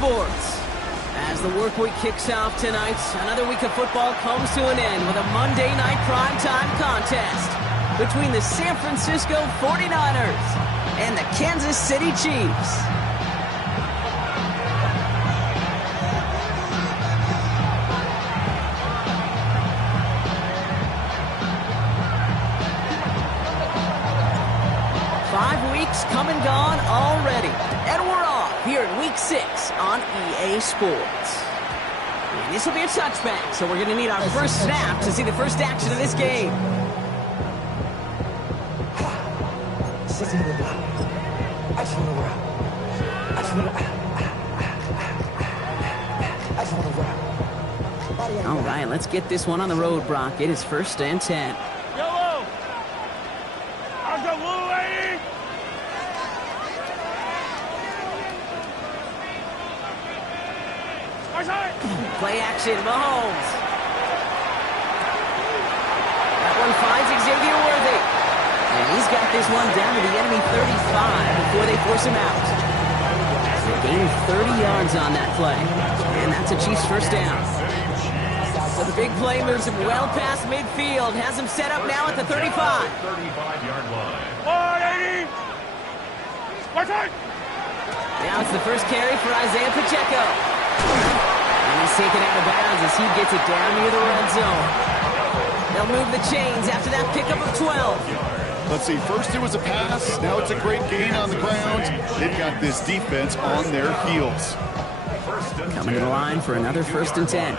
Sports. As the work week kicks off tonight, another week of football comes to an end with a Monday night primetime contest between the San Francisco 49ers and the Kansas City Chiefs. Come and gone already, and we're off here in Week 6 on EA Sports. And this will be a touchback, so we're going to need our first snap to see the first action of this game. All right, let's get this one on the road, Brock. It is 1st and 10. Play action, Mahomes. That one finds Xavier Worthy. And he's got this one down to the enemy 35 before they force him out. They gain 30 yards on that play. And that's a Chiefs first down. So the big play moves him well past midfield. Has him set up now at the 35. 35-yard line. 180. Now it's the first carry for Isaiah Pacheco. And he's taken out of bounds as he gets it down near the red zone. They'll move the chains after that pickup of 12. Let's see, first it was a pass, now it's a great gain on the ground. They've got this defense on their heels. Coming to the line for another 1st and 10.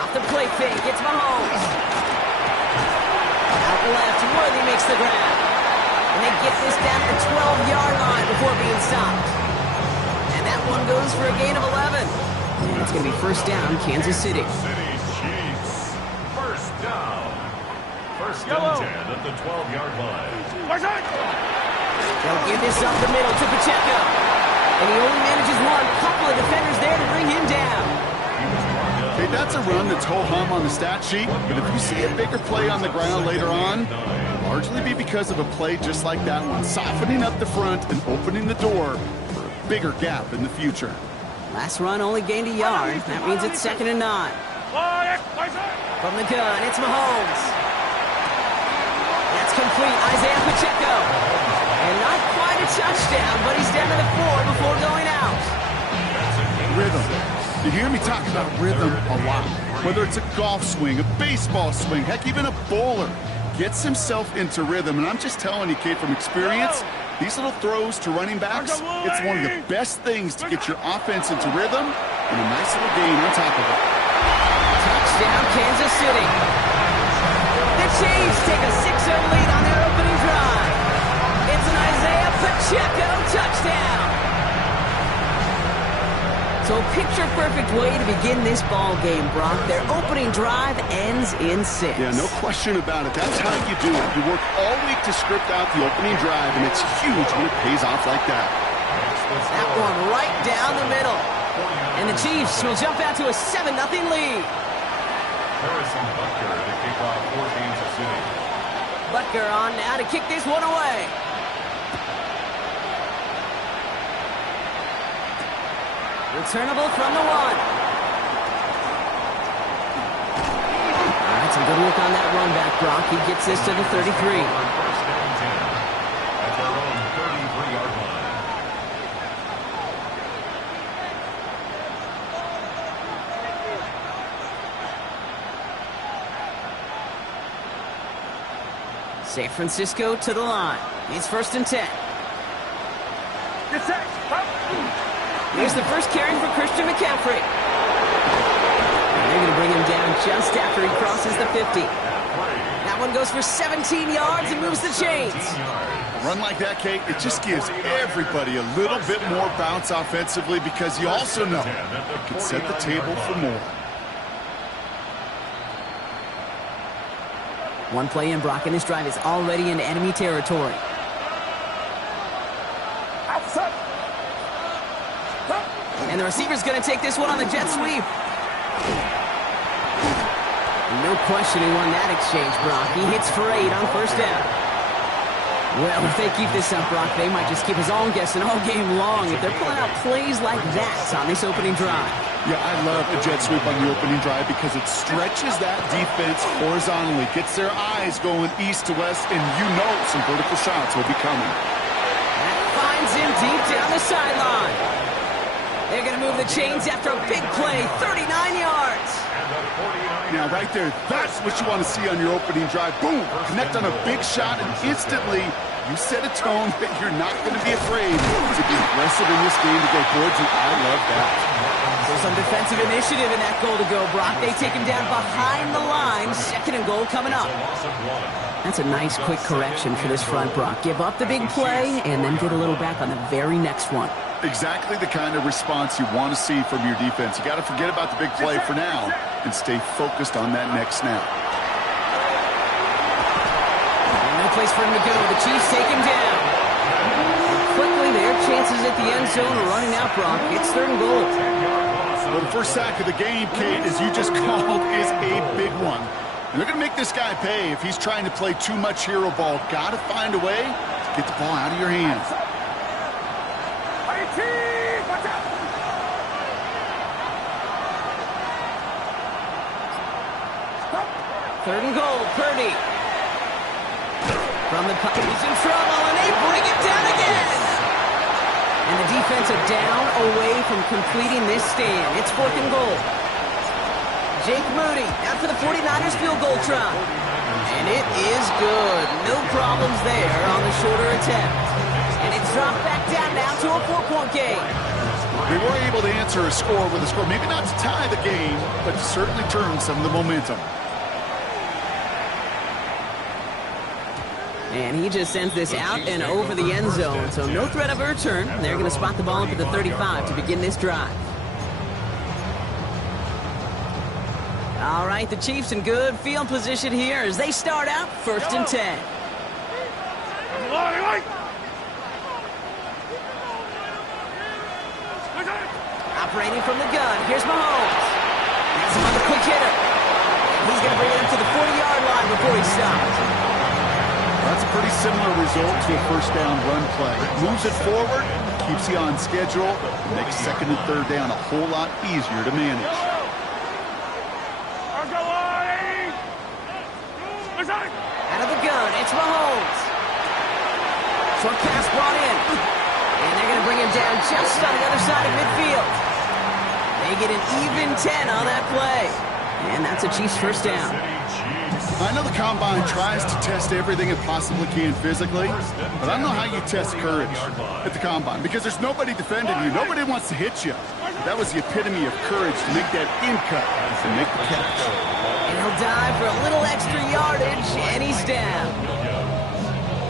Off the play fake, it's Mahomes. Out left, Worthy makes the grab. And they get this down at the 12-yard line before being stopped. And that one goes for a gain of 11. And it's going to be first down, Kansas City. Chiefs. First down. 1st and 10 at the 12-yard line. They'll give this up the middle to Pacheco. And he only manages one. Couple of defenders there to bring him down. Hey, that's a run that's ho-hum on the stat sheet, but if you see a bigger play on the ground later on, it'll largely be because of a play just like that one, softening up the front and opening the door for a bigger gap in the future. Last run only gained a yard. That means it's 2nd and 9. From the gun, it's Mahomes. That's complete, Isaiah Pacheco. And not quite a touchdown, but he's down to the 4 before going out. Rhythm. You hear me talk about rhythm a lot. Whether it's a golf swing, a baseball swing, heck, even a bowler gets himself into rhythm. And I'm just telling you, kid, from experience, these little throws to running backs, it's one of the best things to get your offense into rhythm and a nice little gain on top of it. Touchdown, Kansas City. The Chiefs take a 6-0 lead on their opening drive. It's an Isaiah Pacheco touchdown. So a picture-perfect way to begin this ball game, Brock. Their opening drive ends in 6. Yeah, no question about it. That's how you do it. You work all week to script out the opening drive, and it's huge when it pays off like that. That one right down the middle. And the Chiefs will jump out to a 7-0 lead. Harrison Butker to kick off for Kansas City. Butker on now to kick this one away. Returnable from the 1. All right, some good work on that run back, Brock. He gets this to the 33. 1st and 10 at their own 33-yard line. San Francisco to the line. It's 1st and 10. Here's the first carry for Christian McCaffrey. And they're going to bring him down just after he crosses the 50. That one goes for 17 yards and moves the chains. A run like that, Kate, it just gives everybody a little bit more bounce offensively because you also know it can set the table for more. One play in, Brock, and this drive is already in enemy territory. And the receiver's going to take this one on the jet sweep. No question he won that exchange, Brock. He hits for 8 on first down. Well, if they keep this up, Brock, they might just keep us all guessing all game long if they're pulling out plays like that on this opening drive. Yeah, I love a jet sweep on the opening drive because it stretches that defense horizontally, gets their eyes going east to west, and you know some vertical shots will be coming. That finds him deep down the sideline. They're going to move the chains after a big play, 39 yards. Now, right there, that's what you want to see on your opening drive. Boom! Connect on a big shot, and instantly you set a tone that you're not going to be afraid to be aggressive in this game to go towards you. I love that. So some defensive initiative in that goal to go, Brock. They take him down behind the line. 2nd and goal coming up. That's a nice quick correction for this front, Brock. Give up the big play and then get a little back on the very next one. Exactly the kind of response you want to see from your defense. You got to forget about the big play for now and stay focused on that next snap. No place for him to go. The Chiefs take him down. Quickly, their chances at the end zone are running out, Brock. It's 3rd and goal. Well, the first sack of the game, Kate, as you just called, is a big one. And they're going to make this guy pay if he's trying to play too much hero ball. Got to find a way to get the ball out of your hands. 3rd and goal, Purdy. From the pocket, he's in trouble, and they bring it down again. And the defense are down away from completing this stand. It's 4th and goal. Jake Moody out for the 49ers field goal try. And it is good. No problems there on the shorter attempt. And it's dropped back down now to a 4-point game. They were able to answer a score with a score. Maybe not to tie the game, but to certainly turn some of the momentum. And he just sends this out and over the end zone. So no threat of a return. They're going to spot the ball up at the 35 to begin this drive. All right, the Chiefs in good field position here as they start out 1st and 10. Operating from the gun. Here's Mahomes. That's another quick hitter. He's going to bring it up to the 40-yard line before he stops. That's a pretty similar result to a first down run play. Moves it forward, keeps you on schedule, and makes 2nd and 3rd down a whole lot easier to manage. Out of the gun, it's Mahomes. Short pass brought in. And they're going to bring him down just on the other side of midfield. They get an even 10 on that play. And that's a Chiefs first down. I know the Combine tries to test everything it possibly can physically, but I don't know how you test courage at the Combine because there's nobody defending you. Nobody wants to hit you. That was the epitome of courage to make that in cut and make the catch. And he'll dive for a little extra yardage, and he's down.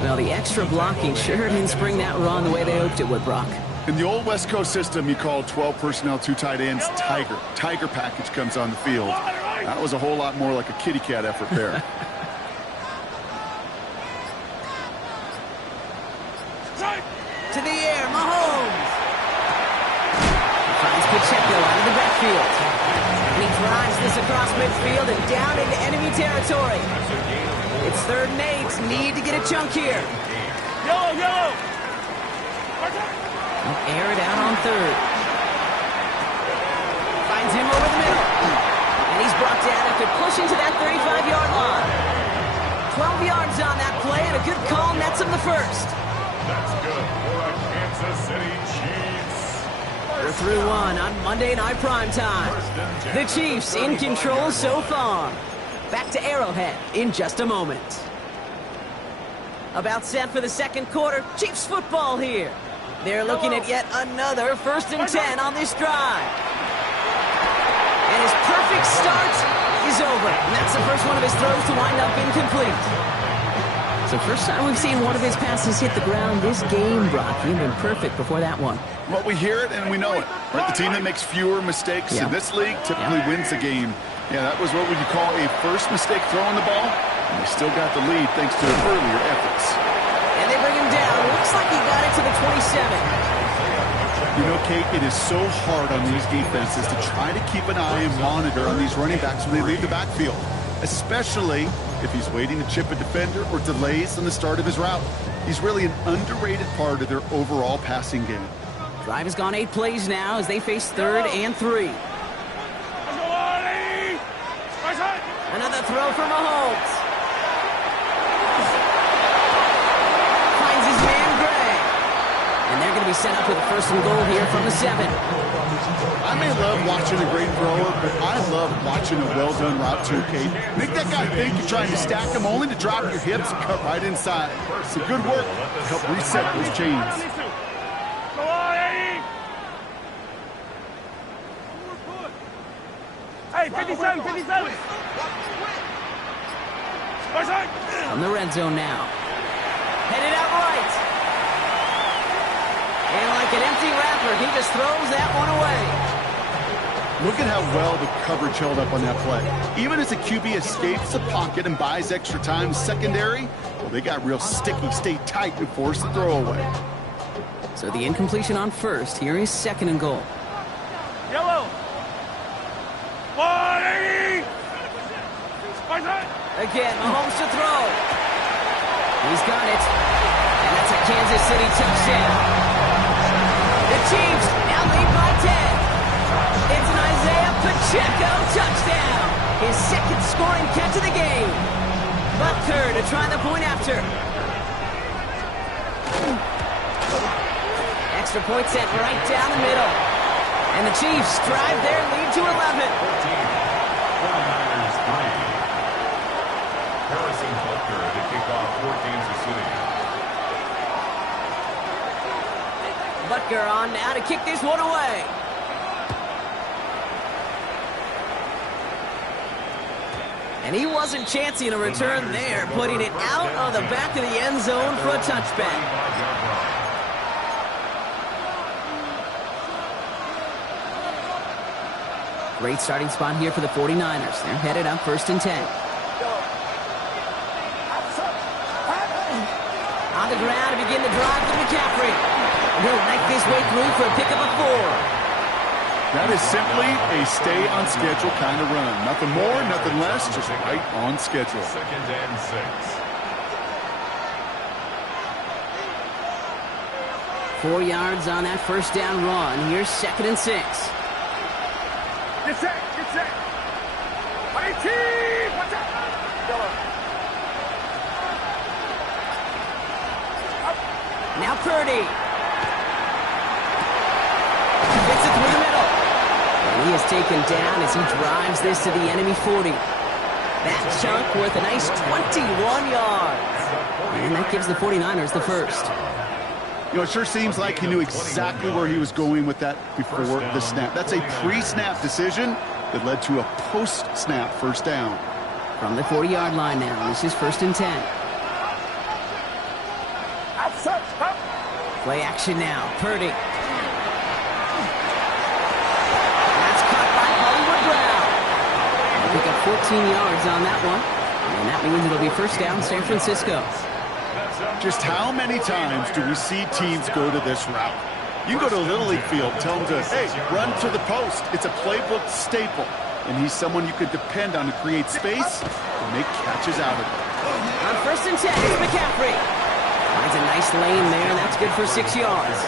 Well, the extra blocking sure didn't spring that run the way they hoped it would, Brock. In the old West Coast system, you call 12 personnel, 2 tight ends, Tiger. Tiger package comes on the field. That was a whole lot more like a kitty cat effort there. To the air, Mahomes. Finds Pacheco out of the backfield. And he drives this across midfield and down into enemy territory. It's 3rd and 8. Need to get a chunk here. Yellow. Air it out on 3rd. Finds him over the middle. And he's brought down after pushing to that 35-yard line. 12 yards on that play, and a good call nets him the first. That's good for a Kansas City Chiefs. We're through one on Monday Night Primetime. The Chiefs in control so far. Back to Arrowhead in just a moment. About set for the 2nd quarter. Chiefs football here. They're looking at yet another 1st and 10 on this drive. And his perfect start is over. And that's the first one of his throws to wind up incomplete. So first time we've seen one of his passes hit the ground this game, Brock. He'd been perfect before that one. Well, we hear it and we know it. Right? The team that makes fewer mistakes in this league typically wins the game. Yeah, that was what would you call a first mistake throwing the ball. And they still got the lead thanks to their earlier efforts. And they bring him down. Looks like he got it to the 27. You know, Kate, it is so hard on these defenses to try to keep an eye and monitor on these running backs when they leave the backfield. especially if he's waiting to chip a defender or delays on the start of his route. He's really an underrated part of their overall passing game. Drive has gone 8 plays now as they face 3rd and 3. Another throw from Mahomes. Finds his man Gray. And they're going to be set up with a 1st and goal here from the 7. I may love watching a great thrower, but I love watching a well-done route too, Kate. Make that guy think you're trying to stack him only to drop your hips and cut right inside. Some good work to help reset those chains. Hey, 57, 57. From the red zone now. Headed out right. And like an empty wrapper, he just throws that one away. Look at how well the coverage held up on that play. Even as the QB escapes the pocket and buys extra time secondary, well, they got real sticky, stay tight, and force the throw away. So the incompletion on 1st. Here is 2nd and goal. Yellow. 180. Again, Mahomes to throw. He's got it. And that's a Kansas City touchdown. The Chiefs now lead by 10. It's an Isaiah Pacheco touchdown. His 2nd scoring catch of the game. Butker to try the point after. Extra point sent right down the middle. And the Chiefs drive their lead to 11. Harrison Butker to kick off for Kansas City. Butker on now to kick this one away. And he wasn't chancing a return there, putting it out of the back of the end zone for a touchback. Great starting spot here for the 49ers. They're headed up 1st and 10. On the ground to begin the drive to McCaffrey. And he'll make his way through for a pickup of 4. That is simply a stay on schedule kind of run. Nothing more, nothing less, just right on schedule. 2nd and 6. 4 yards on that 1st down run. Here's 2nd and 6. Get set, get set. 18. Watch out. Now Purdy. Gets it through the middle. And he is taken down as he drives this to the enemy 40. That chunk worth a nice 21 yards. And that gives the 49ers the 1st. You know, it sure seems like he knew exactly where he was going with that before the snap. That's a pre-snap decision that led to a post-snap 1st down. From the 40-yard line now, this is 1st and 10. Play action now. Purdy. That's caught by Hollywood Brown. They pick up 14 yards on that one. And that means it'll be 1st down San Francisco. Just how many times do we see teams go to this route? You go to a Little League field, tell them to, hey, run to the post. It's a playbook staple. And he's someone you could depend on to create space and make catches out of it. On 1st and 10, it's McCaffrey. Finds a nice lane there, and that's good for 6 yards.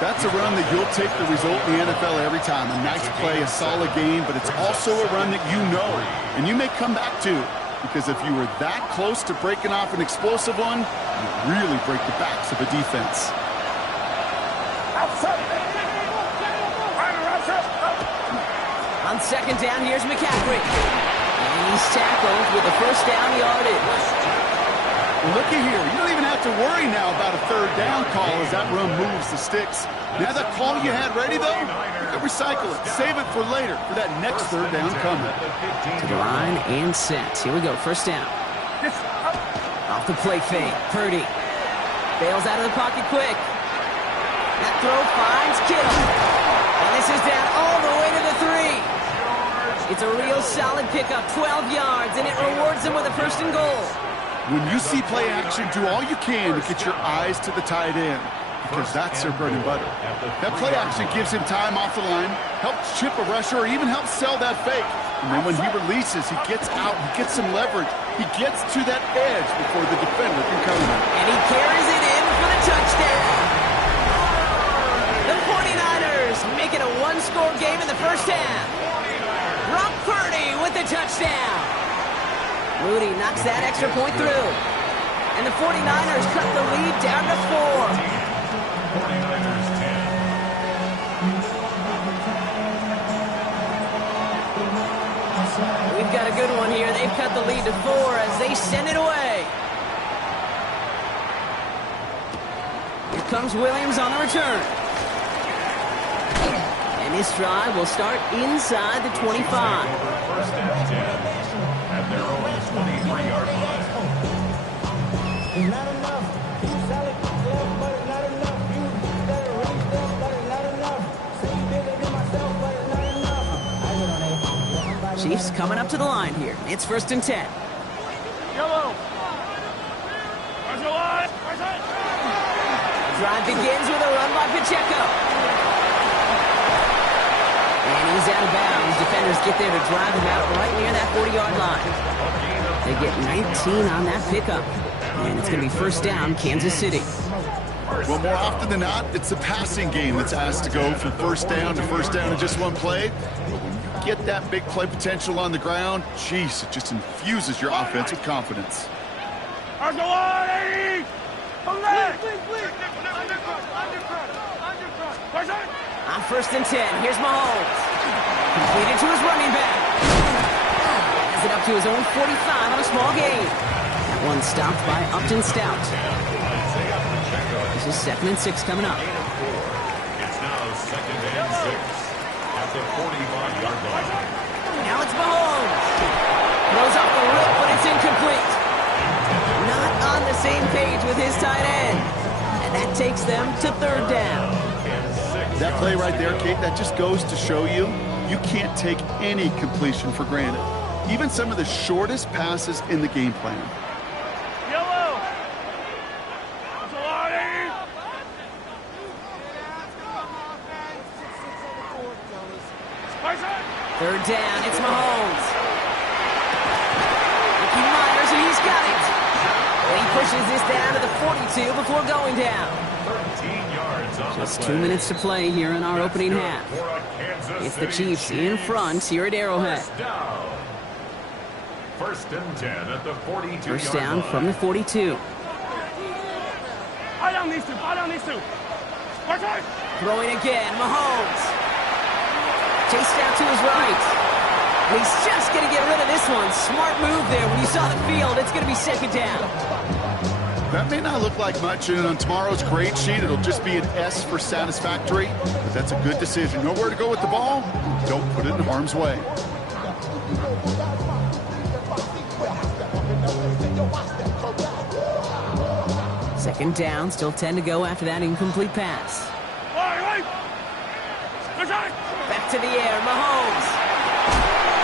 That's a run that you'll take the result in the NFL every time. A nice play, a solid game, but it's also a run that you know and you may come back to, because if you were that close to breaking off an explosive one, you really break the backs of a defense. On 2nd down, here's McCaffrey. And he's tackled with a 1st down yardage. Looky here, you don't even have to worry now about a 3rd down call as that run moves the sticks. Now that call you had ready, though, you can recycle it. Save it for later for that next 3rd down coming. To the line and set. Here we go, 1st down. Off the play fake, Purdy. Bails out of the pocket quick. That throw finds Kittle. And this is down all the way to the 3. It's a real solid pickup, 12 yards, and it rewards him with a 1st and goal. When you see play action, do all you can to get your eyes to the tight end, because that's their bread and butter. That play action gives him time off the line, helps chip a rusher, or even helps sell that fake. And then when he releases, he gets out, he gets some leverage. He gets to that edge before the defender can cover him. And he carries it in for the touchdown. The 49ers make it a one-score game in the first half. Brock Purdy with the touchdown. Moody knocks that extra point through. And the 49ers cut the lead down to 4. 49ers 10. We've got a good one here. They've cut the lead to 4 as they send it away. Here comes Williams on the return. And this drive will start inside the 25. First and 10 at their own 23-yard line. It's not enough. You solid, love, but it's not enough. You better really stuff, but it's not enough. Say you bigger than myself, but it's not enough. I get on it. Chiefs coming up to the line here. It's 1st and 10. Yellow. Where's the line? Where's it? Drive begins with a run by Pacheco. And he's out of bounds. Defenders get there to drive him out right near that 40-yard line. They get 19 on that pickup. And it's going to be first down, Kansas City. Well, more often than not, it's the passing game that's asked to go from first down to first down in just one play. But when you get that big play potential on the ground, geez, it just infuses your offense with confidence. Where's the line? Come back. Where's it? On 1st and 10, here's Mahomes. Completed to his running back. Has it up to his own 45 on a small gain. That one stopped by Upton Stout. This is 2nd and 6 coming up. It's now 2nd and 6 at the 45-yard line. Now it's Mahomes. Throws off the rip, but it's incomplete. Not on the same page with his tight end. And that takes them to 3rd down. That play right there, Kate, that just goes to show you, you can't take any completion for granted. Even some of the shortest passes in the game plan. Yellow. Where's the line? Where's it? 3rd down, it's Mahomes. Ricky Myers, and he's got it. And he pushes this down to the 42 before going down. 13 yards on Just the 2 play. minutes to play here in our opening half. For a Kansas It's the City Chiefs in front here at Arrowhead. First down. 1st and 10 at the 42-yard First down line. from the 42. I down these two. I down these two. Where's it? Throwing again, Mahomes. Chased out to his right. And he's just going to get rid of this one. Smart move there. When you saw the field, it's going to be 2nd down. That may not look like much, and on tomorrow's grade sheet, it'll just be an S for satisfactory, but that's a good decision. Know where to go with the ball? Don't put it in harm's way. Second down, still 10 to go after that incomplete pass. Wait. Where's it? Back to the air, Mahomes.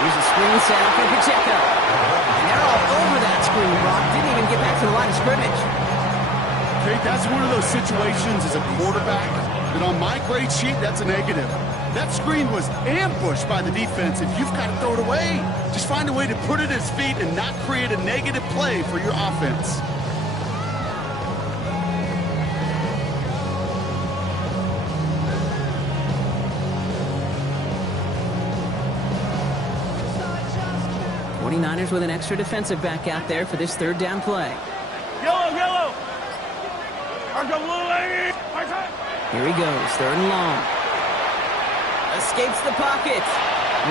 Here's a screen set up for Pacheco. And they're all over that screen, Brock. Didn't even get back to the line of scrimmage. Kate, that's one of those situations as a quarterback that on my grade sheet, that's a negative. That screen was ambushed by the defense, and you've got to throw it away. Just find a way to put it at his feet and not create a negative play for your offense. Niners with an extra defensive back out there for this 3rd down play. Yellow. Where's the blue lady? Where's it? Here he goes, 3rd and long. Escapes the pocket.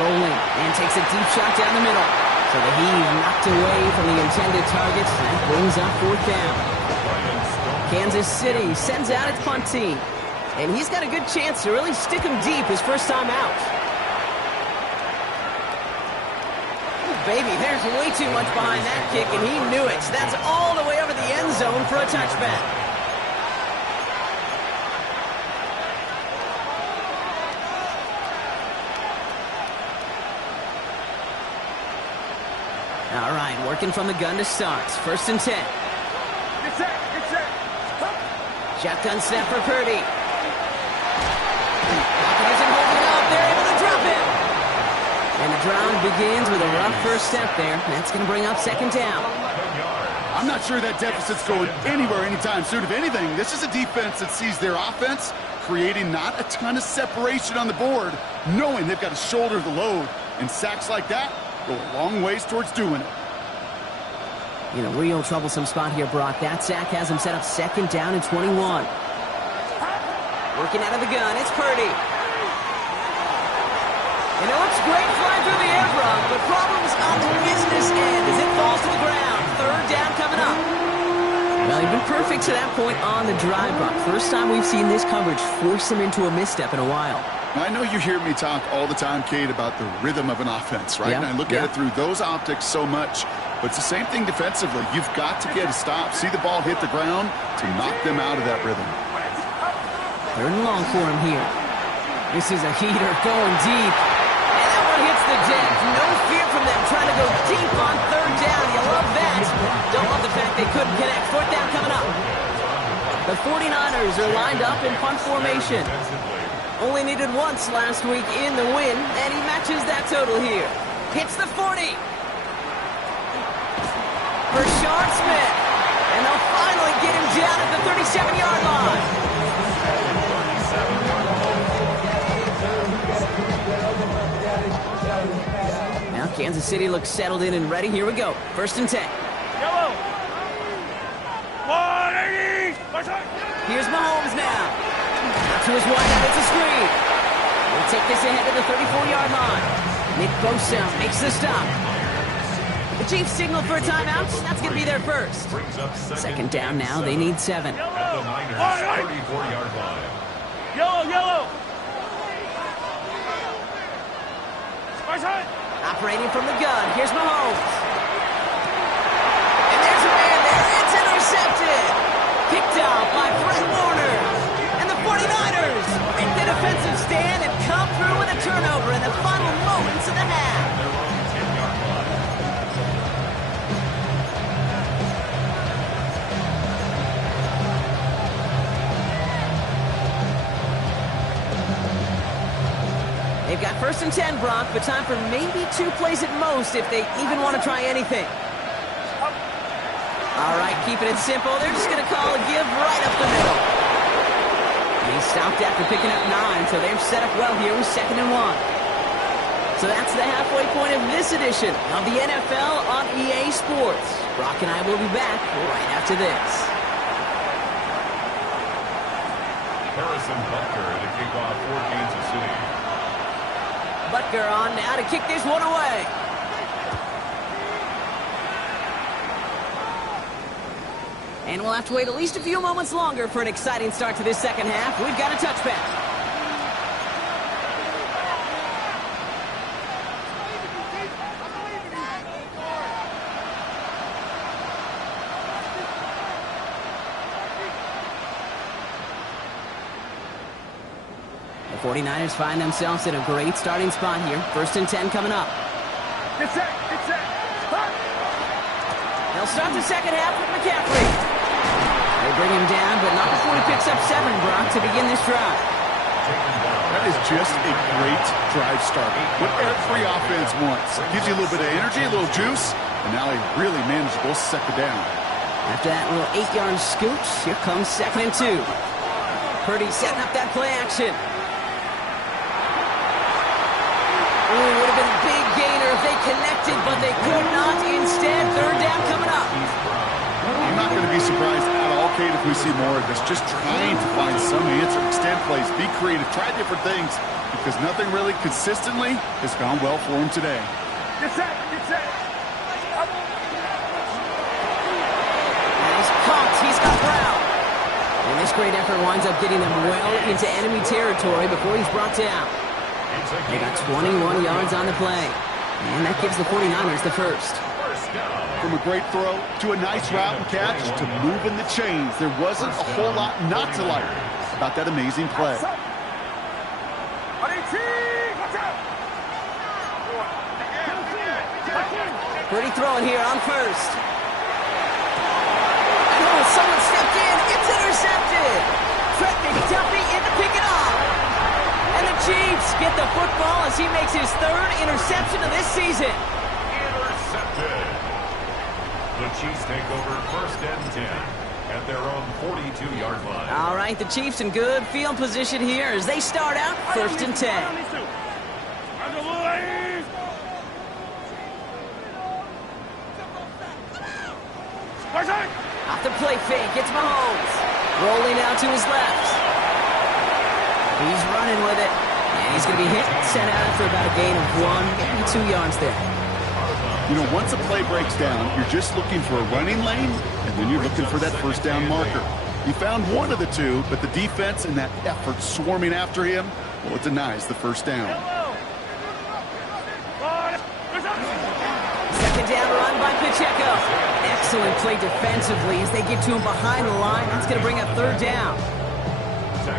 Rolling and takes a deep shot down the middle. So the heave knocked away from the intended target. That brings up 4th down. Kansas City sends out its punt team. And he's got a good chance to really stick him deep his first time out. Baby, there's way too much behind that kick, and he knew it. That's all the way over the end zone for a touchback. All right, working from the gun to start. 1st and 10. Get set. Shotgun snap for Purdy. Pocket isn't holding up. They're able to drop him. And the drive begins with a rough first step there. That's going to bring up second down. I'm not sure that deficit's going anywhere anytime soon. If anything, this is a defense that sees their offense creating not a ton of separation on the board, knowing they've got to shoulder the load. And sacks like that go a long ways towards doing it. In a real troublesome spot here, Brock. That sack has him set up second down and 21. Working out of the gun, it's Purdy. And it looks great flying through the air, Brock, but problems on the business end as it falls to the ground. Third down coming up. Well, he's been perfect to that point on the drive, Brock. First time we've seen this coverage force him into a misstep in a while. Now, I know you hear me talk all the time, Kate, about the rhythm of an offense, right? Yeah, And I look at it through those optics so much. But it's the same thing defensively. You've got to get a stop, see the ball hit the ground to knock them out of that rhythm. Third and long for him here. This is a heater going deep. And that one hits the deck. No fear from them trying to go deep on third down. You love that. Don't love the fact they couldn't connect. Fourth down coming up. The 49ers are lined up in punt formation. Only needed once last week in the win, and he matches that total here. Hits the 40. For Sean Smith. And they'll finally get him down at the 37-yard line. Now Kansas City looks settled in and ready. Here we go. First and 10. Yellow. 180. Here's Mahomes now. Out to his wide out. It's a screen. We'll take this ahead to the 34-yard line. Nick Bosa makes the stop. The Chiefs signal for a timeout. That's going to be their first. Second down now. They need 7. At the Niners' 34-yard line. Yellow. Operating from the gun. Here's Mahomes. And there's a man there. It's intercepted. Picked out by Fred Warner. And the 49ers make the defensive stand and come through with a turnover in the final moments of the half. They've got first and 10, Brock, but time for maybe 2 plays at most if they even want to try anything. All right, keeping it simple. They're just going to call a give right up the middle. And he stopped after picking up 9, so they're set up well here with second and 1. So that's the halfway point of this edition of the NFL on EA Sports. Brock and I will be back right after this. Harrison Butker to kick off for Kansas City. Butker on now to kick this one away. And we'll have to wait at least a few moments longer for an exciting start to this second half. We've got a touchback. The 49ers find themselves in a great starting spot here. First and 10 coming up. Get set. They'll start the second half with McCaffrey. They bring him down, but not before he picks up 7, Brock, to begin this drive. That is just a great drive starter. What every offense wants. Gives you a little bit of energy, a little juice, and now a really manageable second down. After that little 8-yard scoot, here comes second and 2. Purdy setting up that play action. Ooh, would have been a big gainer if they connected, but they could not. Instead, third down coming up. I'm not going to be surprised at all, Kate, if we see more of this. Just trying to find some answer. Extend plays, be creative, try different things, because nothing really consistently has gone well for him today. Get set. And he's caught. He's got Brown. And this great effort winds up getting them well into enemy territory before he's brought down. They got 21 yards on the play. And that gives the 49ers the first. From a great throw to a nice route and catch to moving the chains. There wasn't a whole lot not to like about that amazing play. Purdy throwing here on first. Oh, someone stepped in. It's intercepted. Threatening Duffy in to pick it off. And the Chiefs get the football as he makes his third interception of this season. Intercepted. The Chiefs take over first and 10 at their own 42-yard line. All right, the Chiefs in good field position here as they start out first and 10. Off the play fake, it's Mahomes. Rolling out to his left. He's running with it. And he's going to be hit and sent out for about a gain of 1, maybe 2 yards there. You know, once a play breaks down, you're just looking for a running lane, and then you're looking for that first down marker. He found one of the two, but the defense and that effort swarming after him, well, it denies the first down. Second down run by Pacheco. Excellent play defensively as they get to him behind the line. That's going to bring up third down.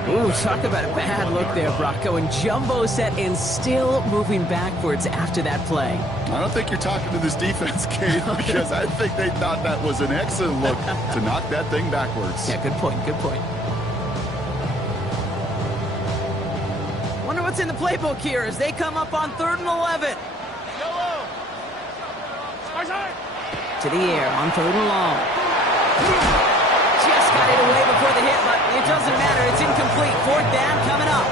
Ooh, talk about a bad look there, Brock. Going jumbo set and still moving backwards after that play. I don't think you're talking to this defense, Kate, because I think they thought that was an excellent look to knock that thing backwards. Yeah, good point, good point. Wonder what's in the playbook here as they come up on 3rd and 11. To the air on 3rd and long. Just got it away before the hit, but it doesn't matter. It's incomplete. 4th down coming up.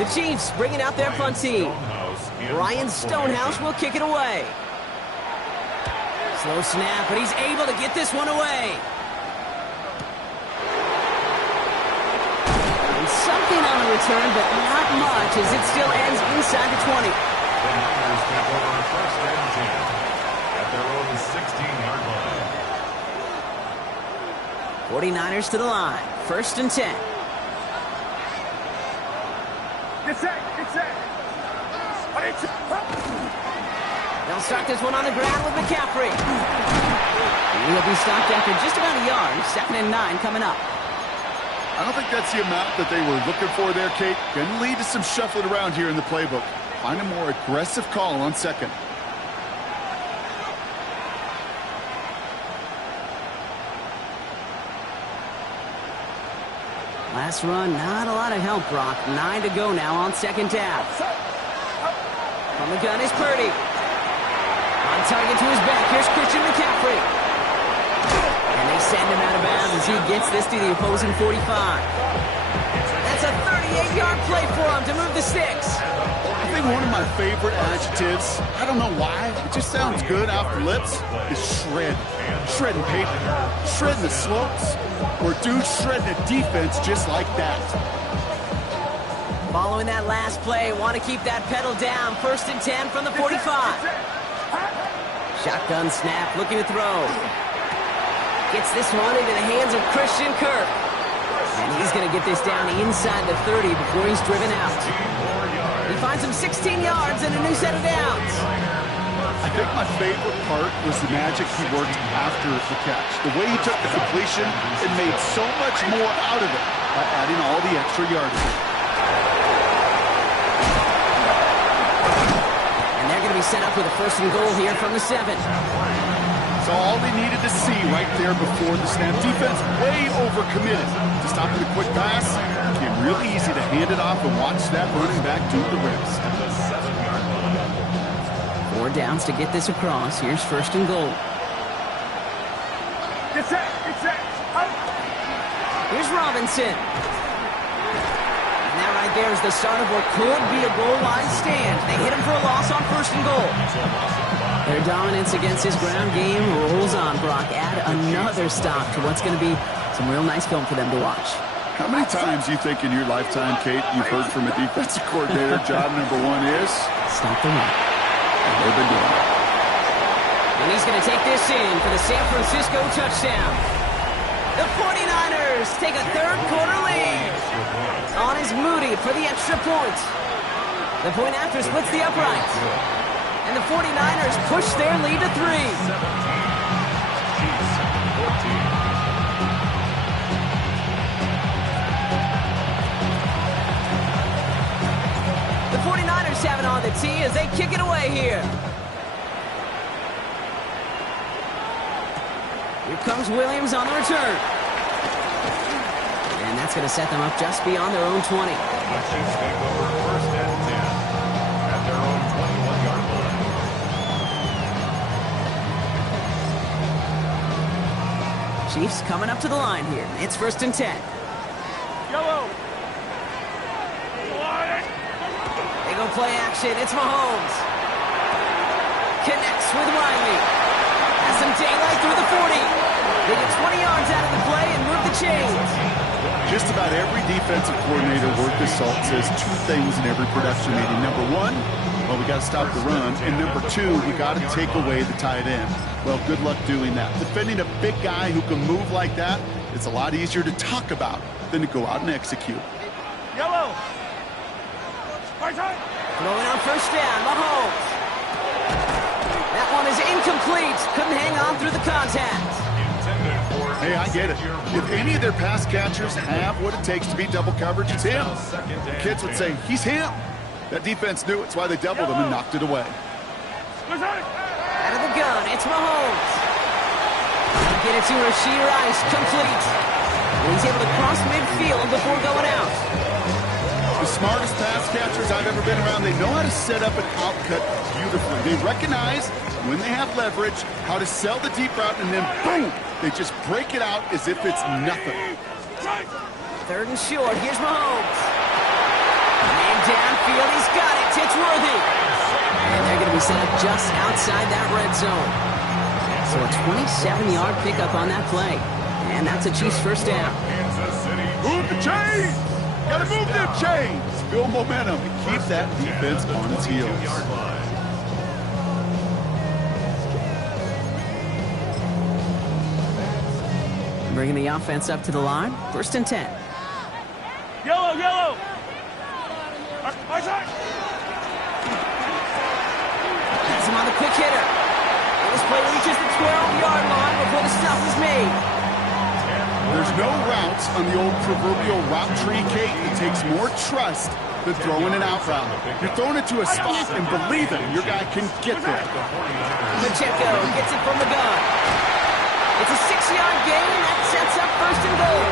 The Chiefs bringing out their punt team. Ryan Stonehouse will kick it away. Slow snap, but he's able to get this one away. And something on the return, but not much as it still ends inside the 20. The Niners take over first and 10 at their own 16-yard line. 49ers to the line. 1st and 10. Get set. They'll start this one on the ground with McCaffrey. He'll be stopped after just about a yard. 2nd and 9 coming up. I don't think that's the amount that they were looking for there, Kate. Can lead to some shuffling around here in the playbook. Find a more aggressive call on 2nd. Last run, not a lot of help, Brock. 9 to go now on 2nd down. From the gun is Purdy. On target to his back. Here's Christian McCaffrey. And they send him out of bounds as he gets this to the opposing 45. That's a 38-yard play for him to move the sticks. I think one of my favorite adjectives, I don't know why, it just sounds good off the lips, is shred. Shredding paper, shredding the slopes, or dude shredding a defense just like that. Following that last play, want to keep that pedal down. 1st and 10 from the 45. Shotgun snap, looking to throw. Gets this one into the hands of Christian Kirk. And he's going to get this down inside the 30 before he's driven out. He finds him 16 yards and a new set of downs. I think my favorite part was the magic he worked after the catch. The way he took the completion and made so much more out of it by adding all the extra yardage. And they're going to be set up with a 1st and goal here from the 7. So all they needed to see right there before the snap. Defense way overcommitted to stop with a quick pass. It became really easy to hand it off and watch that running back do the rest. 4 downs to get this across. Here's 1st and goal. Get set. Here's Robinson. And that right there is the start of what could be a goal line stand. They hit him for a loss on 1st and goal. Their dominance against his ground game rolls on, Brock. Add another stop to what's going to be some real nice film for them to watch. How many times do you think in your lifetime, Kate, you've heard from a defensive coordinator, job number 1 is? Stop the run. And they've been doing it. And he's going to take this in for the San Francisco touchdown. The 49ers take a 3rd quarter lead. On is Moody for the extra point. The point after splits the uprights. And the 49ers push their lead to 3. The 49ers have it on the tee as they kick it away here. Here comes Williams on the return. And that's going to set them up just beyond their own 20. The Chiefs take over first and 10 at their own 21-yard line. Chiefs coming up to the line here. It's first and 10. Yellow. They go play action. It's Mahomes. Connects with Riley. Has some daylight through the 40. They get 20 yards out of the play and move the chains. Just about every defensive coordinator worth his salt says two things in every production meeting. Number one, well, we got to stop the run. And number two, we got to take away the tight end. Well, good luck doing that. Defending a big guy who can move like that, it's a lot easier to talk about than to go out and execute. Yellow. Right side. Throwing on first down, Mahomes. That one is incomplete. Couldn't hang on through the contact. Hey, I get it. If any of their pass catchers have what it takes to beat double coverage, it's him. Kids would say, he's him. That defense knew it's why they doubled him and knocked it away. Out of the gun, it's Mahomes. Get it to Rashee Rice, complete. And he's able to cross midfield before going out. The smartest pass catchers I've ever been around, they know how to set up an outcut beautifully. They recognize when they have leverage, how to sell the deep route, and then boom, they just break it out as if it's nothing. Third and short, here's Mahomes. And downfield, he's got it. It's worthy. And they're going to be set up just outside that red zone. So a 27-yard pickup on that play. And that's a Chiefs first down. Move the chains! Gotta move them chains! Build momentum and keep that defense on its heels. Bringing the offense up to the line. First and 10. Yellow, yellow. Right side. Has him on the quick hitter. And this play reaches the 12-yard line before the stop is made. There's no routes on the old proverbial route tree, Kate. It takes more trust than throwing an out route. You're throwing it to a spot and believe it, your guy can get there. Pacheco gets it from the gun. It's a 6-yard gain. That sets up first and goal.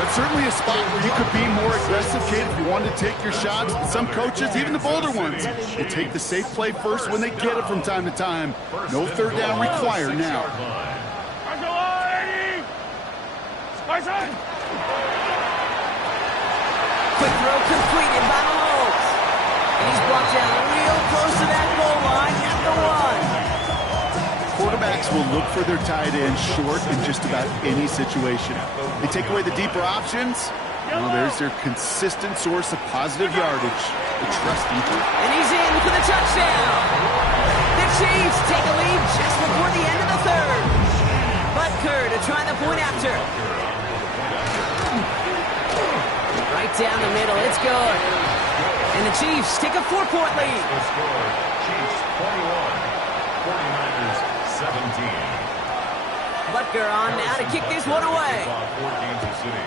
That's certainly a spot where you could be more aggressive, Kate, if you wanted to take your shots. Some coaches, even the bolder ones, they take the safe play first when they get it from time to time. No third down required now. Right side. Quick throw completed by Mahomes. And he's brought down real close to that goal line at the 1. Quarterbacks will look for their tight end short in just about any situation. They take away the deeper options. Well, there's their consistent source of positive yardage. The trust deeper. And he's in for the touchdown. The Chiefs take a lead just before the end of the third. Butker to try the point after. Right down the middle, it's good. And the Chiefs take a 4-point lead. The score, Chiefs 21, 49ers 17. Butker on now to kick this one away. For Kansas City.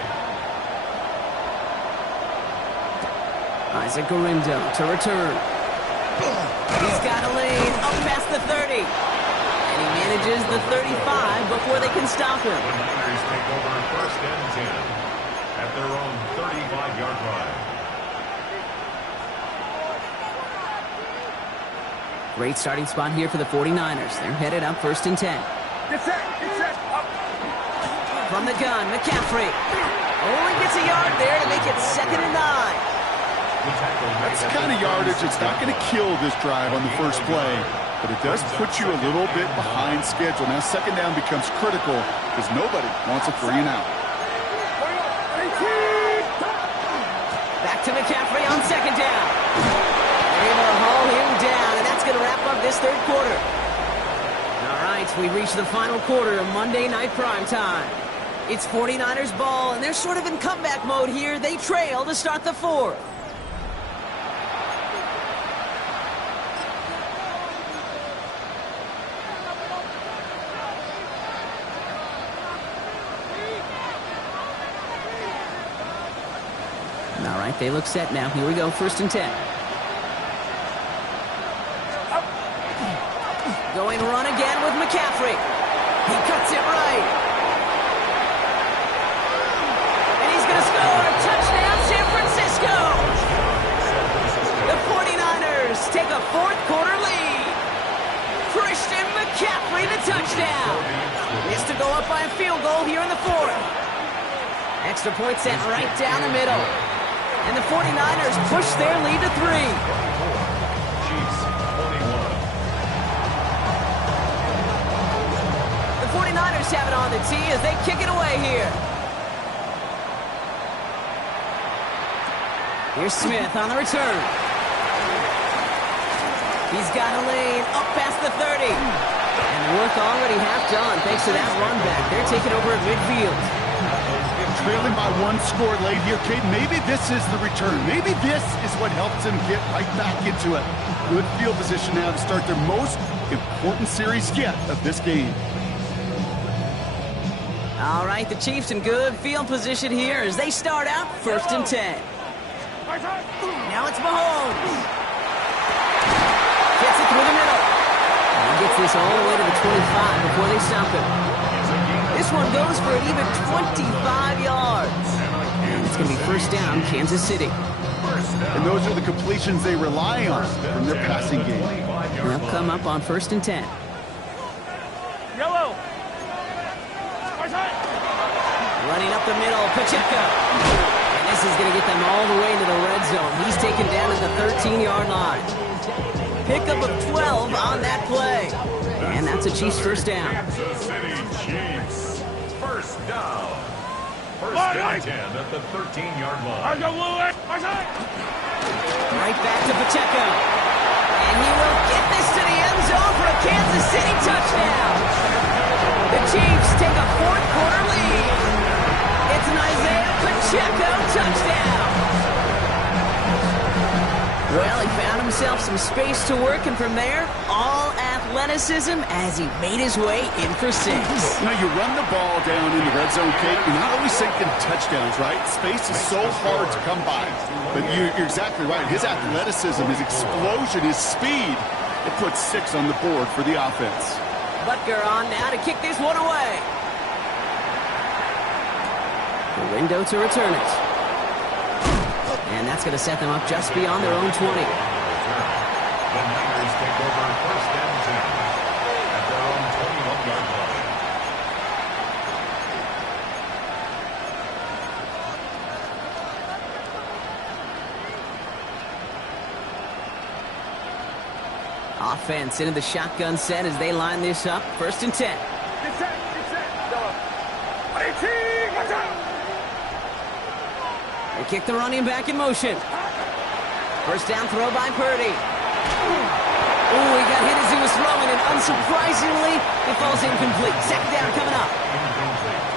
Isaac Gorindo to return. He's got a lead up past the 30. And he manages the 35 before they can stop him. The Niners take over first and 10 at their own 35-yard line. Great starting spot here for the 49ers. They're headed up first and 10. Get set. Get set. Up. From the gun, McCaffrey. Only gets a yard there to make it 2nd and 9. That's the kind of yardage that's not going to kill this drive on the first play, but it does put you a little bit behind schedule. Now, second down becomes critical because nobody wants a 3 and out. Back to McCaffrey on second down. They're able to haul him down, and that's going to wrap up this third quarter. All right, we reach the final quarter of Monday Night Primetime. It's 49ers ball, and they're sort of in comeback mode here. They trail to start the fourth. All right, they look set now. Here we go, first and 10. Going run again with McCaffrey. He cuts it right. And he's going to up by a field goal here in the fourth. Extra point sent right down the middle. And the 49ers push their lead to 3. Chiefs 21. The 49ers have it on the tee as they kick it away here. Here's Smith on the return. He's got a lane up past the 30. And the work already half done thanks to that run back. They're taking over at midfield. Trailing by 1 score late here, Kate. Maybe this is the return. Maybe this is what helps them get right back into it. Good field position now to start their most important series yet of this game. All right, the Chiefs in good field position here as they start out 1st and 10. Now it's Mahomes. Gets it through the middle. And he gets this all the way to the 25 before they stop him. This one goes for an even 25 yards. And it's going to be 1st down, Kansas City. And those are the completions they rely on from their passing game. They'll come up on 1st and 10. Yellow. Running up the middle, Pacheco. And this is going to get them all the way into the red zone. He's taken down at the 13-yard line. Pickup of 12 on that play. And that's a Chiefs 1st down. Kansas City Chiefs. 1st down. 1st and 10 at the 13-yard line. Right back to Pacheco. And he will get this to the end zone for a Kansas City touchdown. The Chiefs take a 4th quarter lead. It's an Isaiah Pacheco touchdown. Well, he found himself some space to work, and from there, all athleticism as he made his way in for 6. Now, you run the ball down in the red zone, Kate, you're not always thinking touchdowns, right? Space is so hard to come by. But you're exactly right. His athleticism, his explosion, his speed, it puts 6 on the board for the offense. Butker on now to kick this one away. The window to return it. And that's going to set them up just beyond their own 20. The Niners take over 1st and 10 at their own 21-yard line. Offense into the shotgun set as they line this up. 1st and 10. Get set. Yellow. 18. Watch out. They kick the running back in motion. 1st down throw by Purdy. Oh, he got hit as he was throwing, and unsurprisingly, it falls incomplete. 2nd down coming up.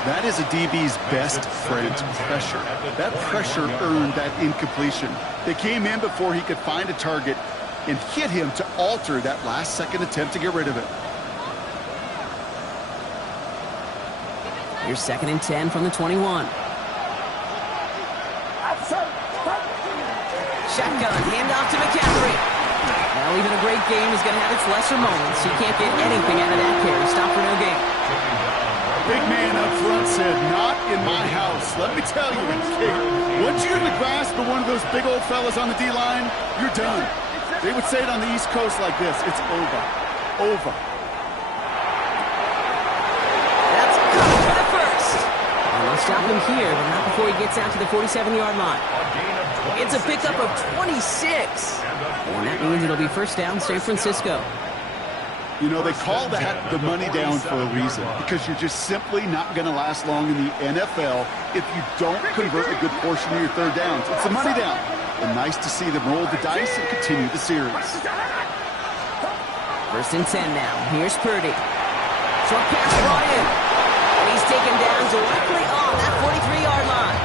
That is a DB's best friend, pressure. That pressure earned that incompletion. They came in before he could find a target and hit him to alter that last-second attempt to get rid of it. Here's 2nd and 10 from the 21. Shotgun, handoff to McCaffrey. Well, even a great game is going to have its lesser moments. You can't get anything out of that carry. Stop for no gain. Big man up front said, not in my house. Let me tell you, once you're in the grasp of one of those big old fellas on the D-line, you're done. They would say it on the East Coast like this, it's over. Over. That's good for the 1st. And they'll stop him here, but not before he gets out to the 47-yard line. It's a pickup of 26. And that means it'll be 1st down, San Francisco. You know, they call that the money down for a reason, because you're just simply not going to last long in the NFL if you don't convert a good portion of your 3rd downs. It's the money down. And nice to see them roll the dice and continue the series. 1st and 10 now. Here's Purdy. Short pass brought in. And he's taken down directly on that 43-yard line.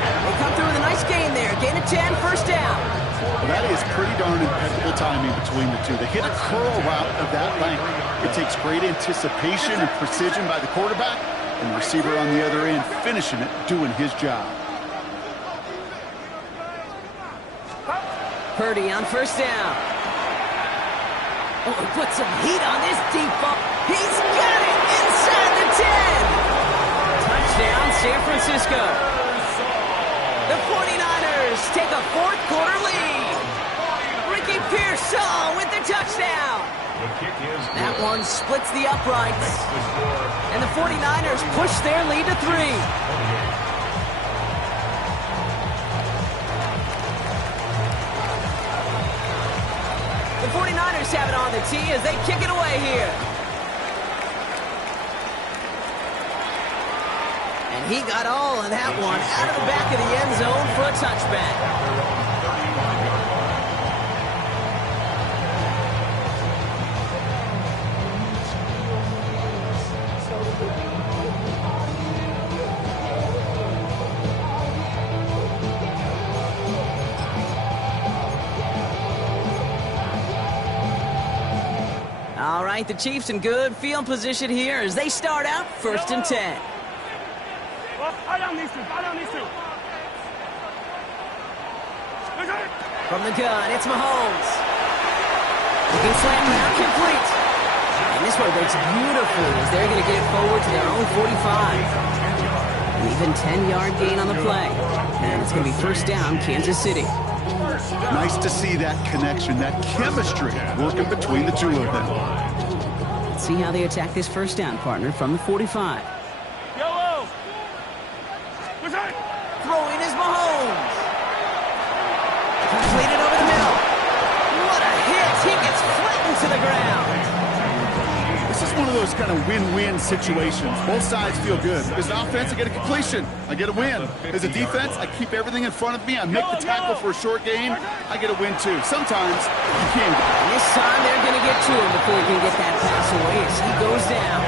They come through with a nice gain there. Gain of 10, 1st down. Well, that is pretty darn impeccable timing between the two. They hit a curl route of that length. It takes great anticipation and precision by the quarterback, and the receiver on the other end finishing it, doing his job. Purdy on 1st down. Oh, he put some heat on this deep ball. He's got it inside the 10. Touchdown, San Francisco. The 49ers take a 4th quarter lead. Ricky Pearsall with the touchdown. The kick is That good. one splits the uprights. The score, And the 49ers push their lead to 3. 28. The 49ers have it on the tee as they kick it away here. And he got all of that one out of the back of the end zone for a touchback. All right, the Chiefs in good field position here as they start out 1st and 10. Well, I don't need to. From the gun, it's Mahomes. Looking slant down, complete. And this one breaks beautifully as they're going to get it forward to their own 45. An even 10-yard gain on the play. And it's going to be 1st down, Kansas City. Nice to see that connection, that chemistry working between the two of them. Let's see how they attack this 1st down, partner, from the 45. Yellow. Throwing is Mahomes. Completed over the middle. What a hit. He gets flattened to the ground. This is one of those kind of win-win situations. Both sides feel good. As an offense, I get a completion. I get a win. As a defense, I keep everything in front of me. I make the tackle for a short gain. I get a win, too. Sometimes you can't. And this time, they're going to get to him before he can get that pass away as he goes down.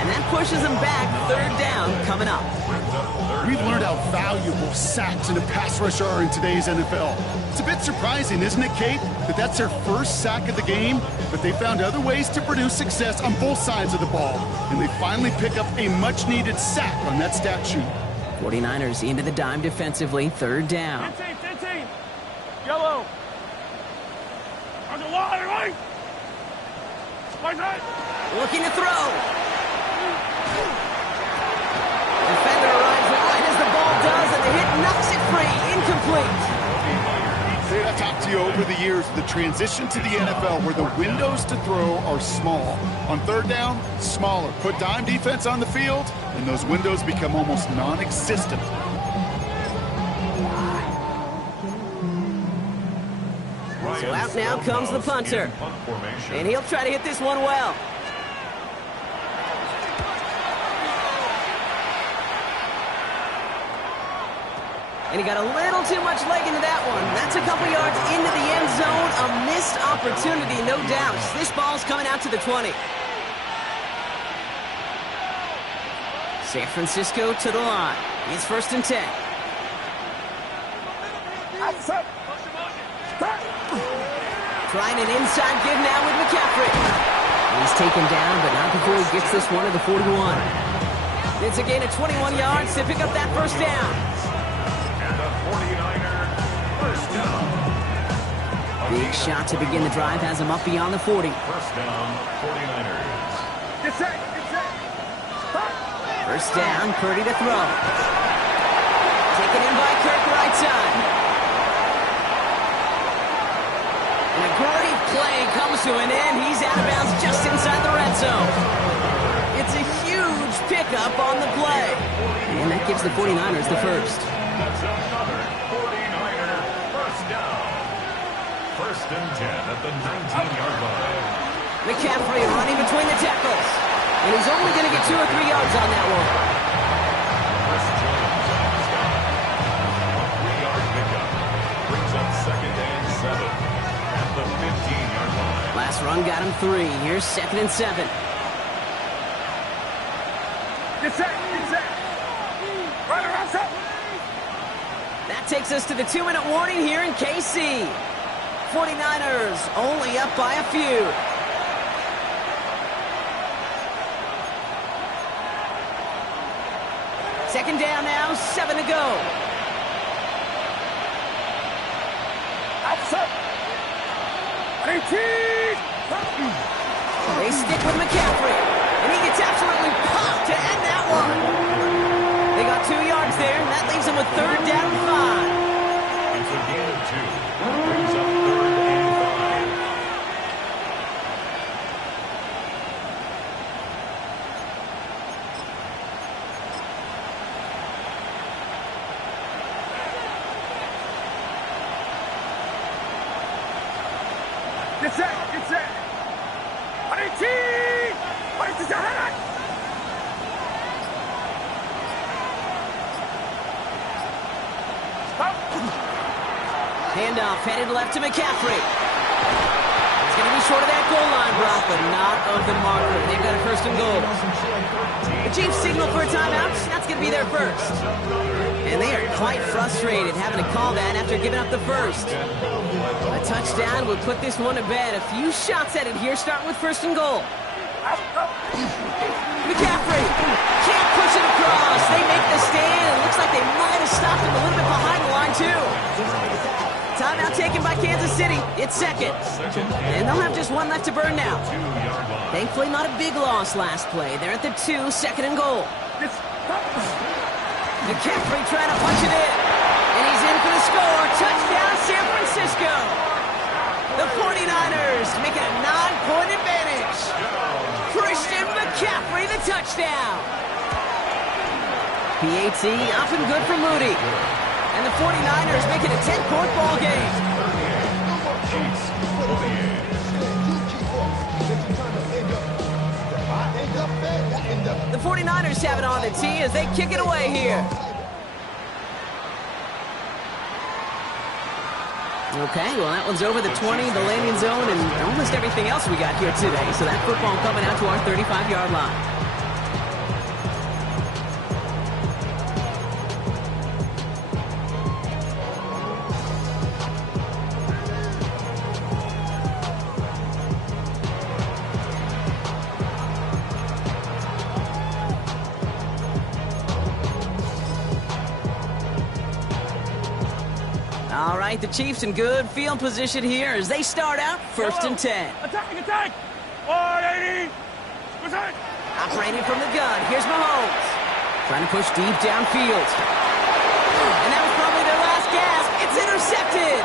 And that pushes him back. 3rd down coming up. We've learned how valuable sacks and a pass rush are in today's NFL. It's a bit surprising, isn't it, Kate, that that's their first sack of the game, but they found other ways to produce success on both sides of the ball, and they finally pick up a much-needed sack on that stat sheet. 49ers into the dime defensively, 3rd down. 15. Yellow. On the water, right? Looking to throw. Defender arrives right as the ball does, and the hit knocks it free. Incomplete. I've talked to you over the years, the transition to the NFL where the windows to throw are small. On 3rd down, smaller. Put dime defense on the field, and those windows become almost non-existent. So out now comes the punter. And he'll try to hit this one well. And he got a little too much leg into that one. That's a couple yards into the end zone. A missed opportunity, no doubt. This ball's coming out to the 20. San Francisco to the line. It's 1st and 10. Trying an inside give now with McCaffrey. He's taken down, but not before he gets this one to the 41. It's a gain of 21 yards to pick up that 1st down. And the 49er 1st down. Big shot to begin the drive has him up beyond the 40. 1st down, 49ers. Get set. 1st down, Purdy to throw. Taken in by Kirk right side. And a great play comes to an end. He's out of bounds just inside the red zone. It's a huge pickup on the play. And that gives the 49ers the 1st. That's another 49er 1st down. 1st and 10 at the 19-yard line. McCaffrey running between the tackles. And he's only going to get 2 or 3 yards on that one. Chris Jones on the stop. A 3-yard pickup. Brings up 2nd and 7 at the 15-yard line. Last run got him 3. Here's 2nd and 7. Get set. Right around set. That takes us to the 2-minute warning here in KC. 49ers only up by a few. Second down now, 7 to go. Outside. 18. They stick with McCaffrey, and he gets absolutely popped to end that one. They got 2 yards there, and that leaves them with 3rd down and 5. It's a gain of 2. Brings up 3rd and 5. Get set. Get set. Handoff headed left to McCaffrey. He's going to be short of that goal line, Brock, but not of the marker. They've got a first and goal. The Chiefs signal for a timeout. That's going to be their first. And they are quite frustrated having to call that after giving up the first. A touchdown would put this one to bed. A few shots at it here, starting with first and goal. McCaffrey can't push it across. They make the stand. It looks like they might have stopped him a little bit behind the line, too. Timeout taken by Kansas City. It's second. And they'll have just one left to burn now. Thankfully, not a big loss last play. They're at the 2, second and goal. McCaffrey trying to punch it in. And he's in for the score. Touchdown, San Francisco. The 49ers make it a 9-point advantage. Christian McCaffrey, the touchdown. PAT up and good for Moody. And the 49ers make it a 10-point ball game. The 49ers have it on the tee as they kick it away here. Okay, well, that one's over the 20, the landing zone, and almost everything else we got here today. So that football coming out to our 35-yard line. All right, the Chiefs in good field position here as they start out first and 10. Attack! 180! Attack! Operating from the gun, here's Mahomes. Trying to push deep downfield. And that was probably their last gasp. It's intercepted.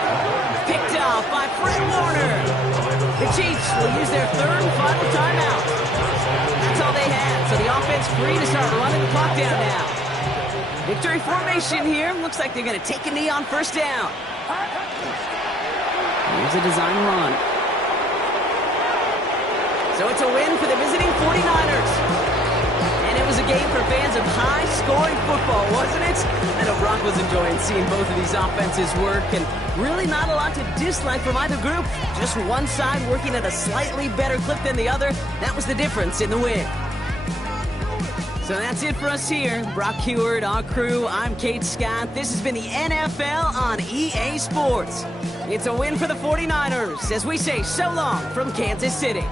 Picked off by Fred Warner. The Chiefs will use their third and final timeout. That's all they had, so the offense free to start running the clock down now. Victory formation here. Looks like they're going to take a knee on first down. Here's a design run. So it's a win for the visiting 49ers. And it was a game for fans of high-scoring football, wasn't it? I know Brock was enjoying seeing both of these offenses work, and really not a lot to dislike from either group. Just one side working at a slightly better clip than the other. That was the difference in the win. So that's it for us here. Brock Heward, our crew, I'm Kate Scott. This has been the NFL on EA Sports. It's a win for the 49ers as we say so long from Kansas City.